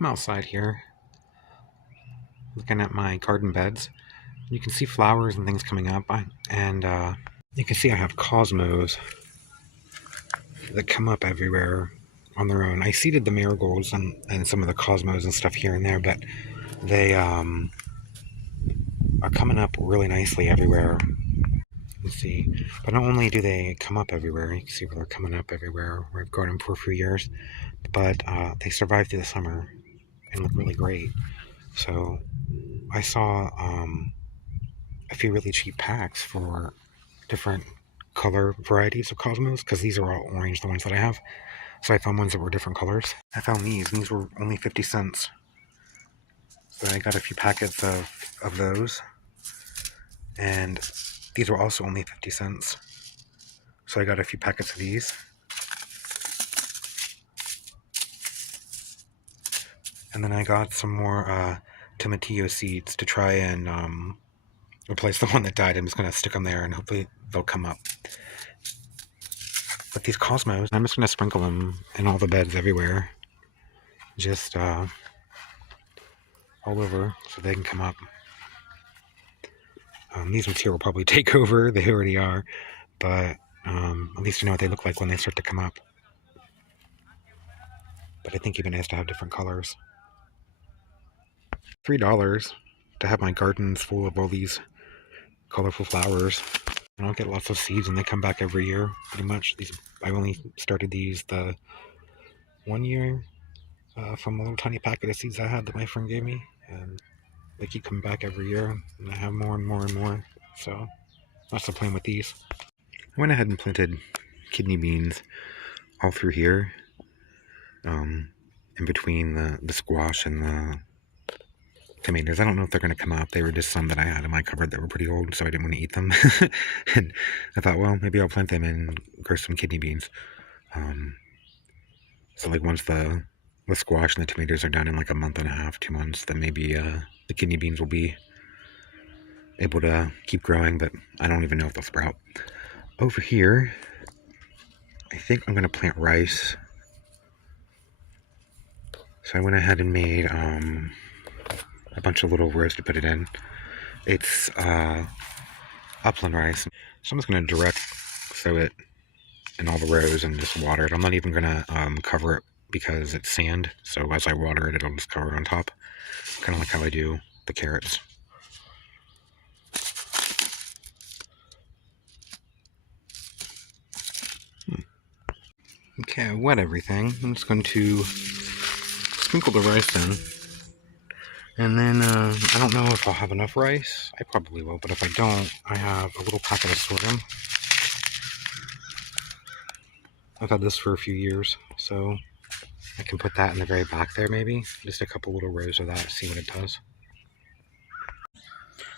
I'm outside here looking at my garden beds. You can see flowers and things coming up, and you can see I have cosmos that come up everywhere on their own. I seeded the marigolds and some of the cosmos and stuff here and there, but they are coming up really nicely everywhere. Let's see. But not only do they come up everywhere, you can see where they're coming up everywhere, where I've grown them for a few years, but they survive through the summer and look really great. So I saw a few really cheap packs for different color varieties of cosmos, because these are all orange, the ones that I have. So I found ones that were different colors. I found these, and these were only 50 cents. So I got a few packets of those. And these were also only 50 cents. So I got a few packets of these. And then I got some more tomatillo seeds to try and replace the one that died. I'm just going to stick them there and hopefully they'll come up. But these cosmos, I'm just going to sprinkle them in all the beds everywhere. Just all over so they can come up. These ones here will probably take over. They already are. But at least you know what they look like when they start to come up. But I think even nice to have different colors. $3 to have my gardens full of all these colorful flowers. And I'll get lots of seeds and they come back every year, pretty much. I only started these the 1 year from a little tiny packet of seeds I had that my friend gave me. And they keep coming back every year, and I have more and more and more. So that's the plan with these. I went ahead and planted kidney beans all through here, in between the squash and the tomatoes. I don't know if they're going to come up. They were just some that I had in my cupboard that were pretty old, so I didn't want to eat them. And I thought, well, maybe I'll plant them and grow some kidney beans. So like once the squash and the tomatoes are done in like a month and a half, 2 months, then maybe the kidney beans will be able to keep growing, but I don't even know if they'll sprout. Over here, I think I'm going to plant rice. So I went ahead and made a bunch of little rows to put it in. It's Upland rice. So I'm just going to direct sow it in all the rows and just water it. I'm not even going to cover it because it's sand. So as I water it, it'll just cover it on top. Kind of like how I do the carrots. Okay, I wet everything. I'm just going to sprinkle the rice in. And then, I don't know if I'll have enough rice. I probably will, but if I don't, I have a little packet of sorghum. I've had this for a few years, so I can put that in the very back there maybe. Just a couple little rows of that, see what it does.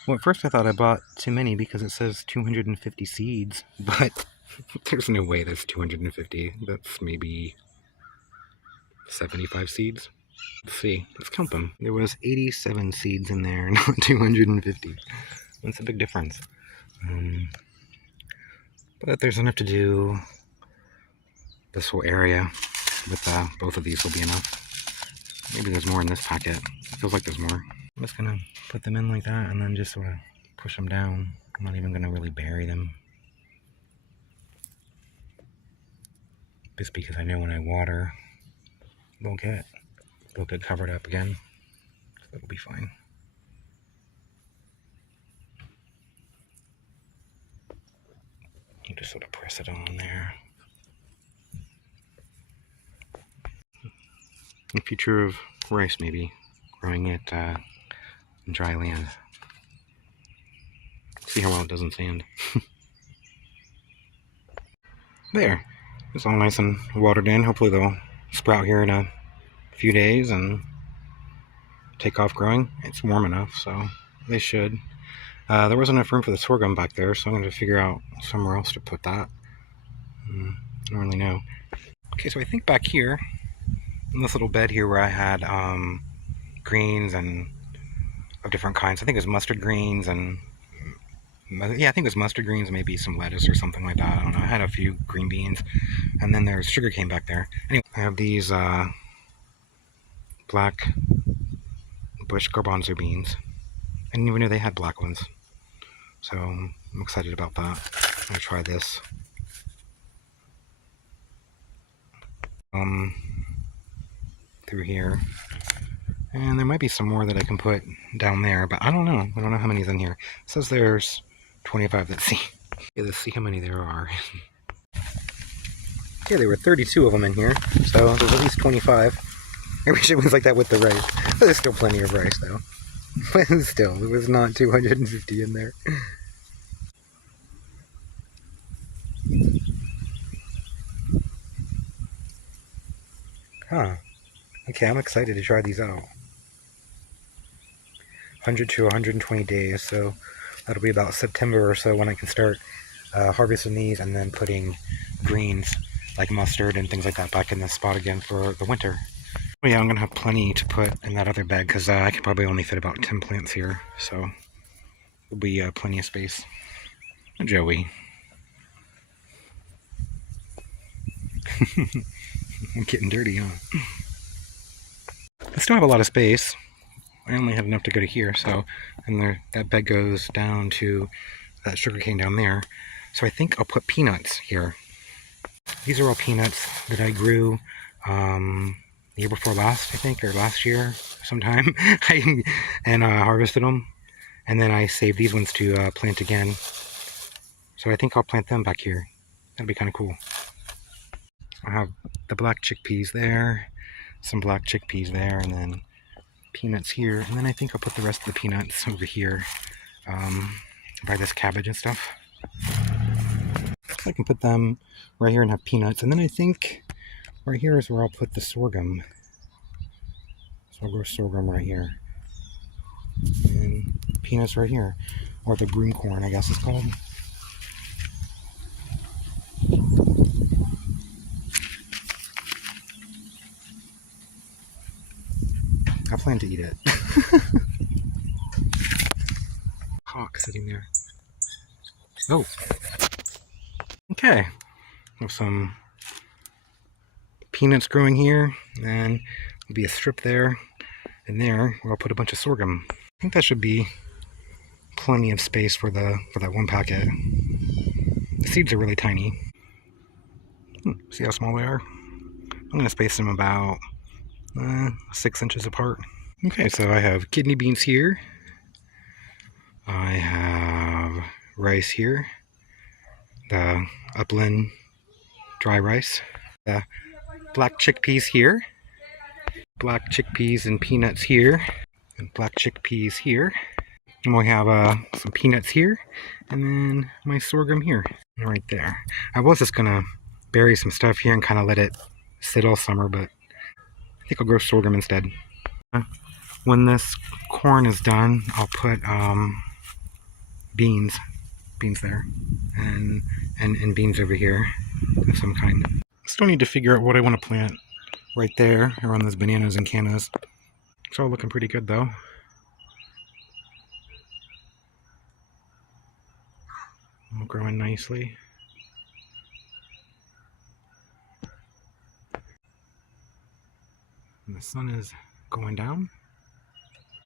Well, at first I thought I bought too many because it says 250 seeds, but there's no way that's 250. That's maybe 75 seeds. Let's see. Let's count them. There was 87 seeds in there, not 250. That's a big difference. But there's enough to do this whole area with both of these will be enough. Maybe there's more in this packet. It feels like there's more. I'm just gonna put them in like that and then just sort of push them down. I'm not even gonna really bury them. Just because I know when I water, they'll get covered up again. So it'll be fine. You just sort of press it on there. The future of rice, maybe. Growing it in dry land. See how well it does in sand. There. It's all nice and watered in. Hopefully they'll sprout here in a few days and take off growing. It's warm enough, so they should. There wasn't enough room for the sorghum back there, so I'm going to figure out somewhere else to put that. I don't really know. Okay, so I think back here, in this little bed here where I had greens and of different kinds. I think it was mustard greens and, yeah, I think it was mustard greens, maybe some lettuce or something like that. I don't know. I had a few green beans. And then there's sugarcane back there. Anyway, I have these black bush garbanzo beans. I didn't even know they had black ones. So I'm excited about that. I'm gonna try this. Through here. And there might be some more that I can put down there, but I don't know. I don't know how many's in here. It says there's 25. Let's see. Okay, let's see how many there are. Okay, there were 32 of them in here, so there's at least 25. I wish it was like that with the rice. But there's still plenty of rice, though. But still, there was not 250 in there. Huh. Okay, I'm excited to try these out. 100 to 120 days, so that'll be about September or so when I can start harvesting these and then putting greens like mustard and things like that back in this spot again for the winter. Oh yeah, I'm gonna have plenty to put in that other bag because I can probably only fit about 10 plants here, so there'll be plenty of space. Joey. I'm getting dirty, huh? I still have a lot of space. I only have enough to go to here, so, and there, that bed goes down to that sugar cane down there. So I think I'll put peanuts here. These are all peanuts that I grew the year before last, I think, or last year sometime, and harvested them. And then I saved these ones to plant again. So I think I'll plant them back here. That'd be kind of cool. I have the black chickpeas there, some black chickpeas there, and then peanuts here. And then I think I'll put the rest of the peanuts over here by this cabbage and stuff. I can put them right here and have peanuts. And then I think right here is where I'll put the sorghum. So I'll grow sorghum right here. And peanuts right here. Or the broom corn, I guess it's called. I plan to eat it. Hawk sitting there. Oh. Okay. Have some peanuts growing here, and there'll be a strip there and there where I'll put a bunch of sorghum. I think that should be plenty of space for that one packet. The seeds are really tiny. See how small they are? I'm gonna space them about 6 inches apart. Okay, so I have kidney beans here. I have rice here. The Upland dry rice. The black chickpeas here. Black chickpeas and peanuts here. And black chickpeas here. And we have some peanuts here. And then my sorghum here. Right there. I was just gonna bury some stuff here and kind of let it sit all summer, but I think I'll grow sorghum instead. When this corn is done, I'll put beans there, and beans over here of some kind. Still need to figure out what I want to plant right there around those bananas and cannas. It's all looking pretty good though. All growing nicely. And the sun is going down.